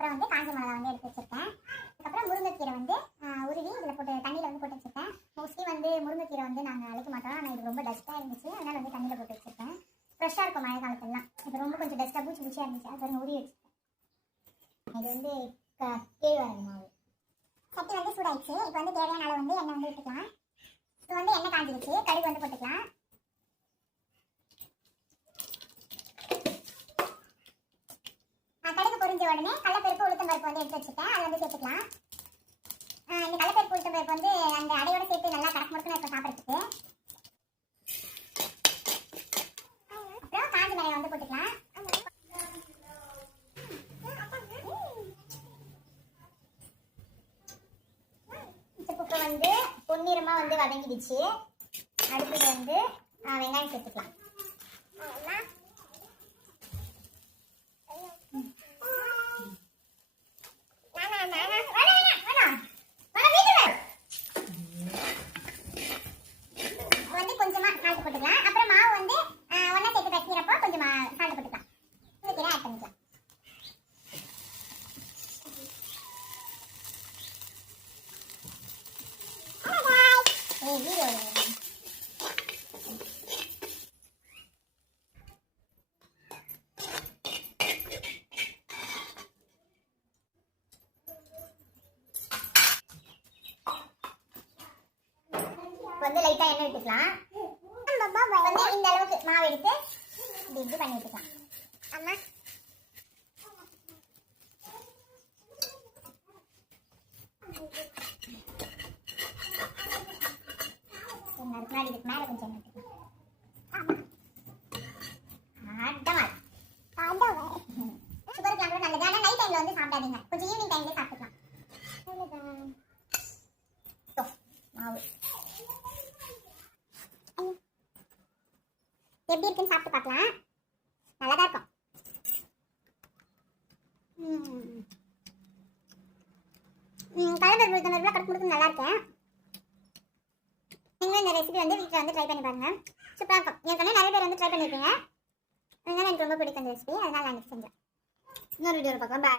அப்புறம் வந்து காஞ்ச மிளகா வந்து எடுத்து வச்சிருக்கேன். அதுக்கப்புறம் முருங்கைக்கீரை வந்து உருவி இதில் போட்டு தண்ணியில் வந்து போட்டு வச்சிருக்கேன். மோஸ்ட்லி வந்து முருங்கைக்கீரை வந்து நாங்கள் அழைக்க மாட்டோம், ஆனால் இது ரொம்ப டஸ்ட்டாக இருந்துச்சு, அதனால் வந்து தண்ணியில் போட்டு வச்சிருக்கேன். ஃப்ரெஷ்ஷாக இருக்கும் மழை காலத்துலலாம். இப்போ ரொம்ப கொஞ்சம் டஸ்ட்டாக பூச்சியாக இருந்துச்சு, அது வந்து உருவி வச்சிருக்கேன். இது வந்து கேழ்வரகு மாவு. சட்டி வந்து சூடாயிடுச்சு. இப்போ வந்து தேவையான அளவு வந்து எண்ணெய் வந்து விட்டுக்கலாம். இப்போ வந்து எண்ணெய் காஞ்சிடுச்சு, கடுகு வந்து போட்டுக்கலாம். கடுகு பொரிஞ்ச உடனே கடலைப்பருப்பு உளுத்தம்பருப்பு வந்து எடுத்து வச்சுட்டேன், அதை வந்து சேர்த்துக்கலாம். இந்த கடலைப்பருப்பு உளுத்தம்பருப்பு வந்து அந்த அடையோட சேர்த்து நல்லா கடக்கு முறுக்குன்னு இருக்கும் சாப்பிட்றதுக்கு. அப்புறம் காஞ்ச மிளகாய் வந்து போட்டுக்கலாம். இப்போ வந்து பொன்னிறமா வந்து வதங்கிடுச்சு. அடுத்தது வந்து வெங்காயம் சேர்த்துக்கலாம். வந்து கொஞ்சமா சால்ட் போட்டுக்கலாம். அப்புறம் மாவு வந்து ஒன்னா சேர்த்து கட்டிக்கிறப்போ கொஞ்சமா சால்ட் போட்டுக்கலாம். கீரை ஆட் பண்ணிக்கலாம். வந்து லைட்டா எண்ணெய் விட்டுக்கலாம். வந்து இந்த அளவுக்கு மாவு எடுத்து இப்படி பண்ணி விட்டுக்கலாம். அம்மா முன்னாடி இதுக்கு மேல கொஞ்சம் எண்ணெய் விட்டுக்கலாம். சுகருக்கு கூட நல்லது, ஆனால் நைட் டைம்ல வந்து சாப்பிடாதீங்க, கொஞ்சம் ஈவினிங் டைம்ல சாப்பிட்டுக்கலாம். மாவு எப்படி இருக்குன்னு சாப்பிட்டு பார்க்கலாம். நல்லா தான் இருக்கும். கடலைப்பருப்பு உளுத்தம்பருப்புலாம் கடுக்கு முறுக்கு நல்லா இருக்கேன். நீங்களும் இந்த ரெசிபி வந்து வீட்டில் வந்து ட்ரை பண்ணி பாருங்க, சூப்பராக இருக்கும். ஏற்கனவே நிறைய பேர் வந்து ட்ரை பண்ணியிருப்பீங்க, அதனால எனக்கு ரொம்ப பிடிக்கும் இந்த ரெசிபி, அதனால நான் செஞ்சேன். இன்னொரு வீடியோவில் பார்க்கலாம். பாய்.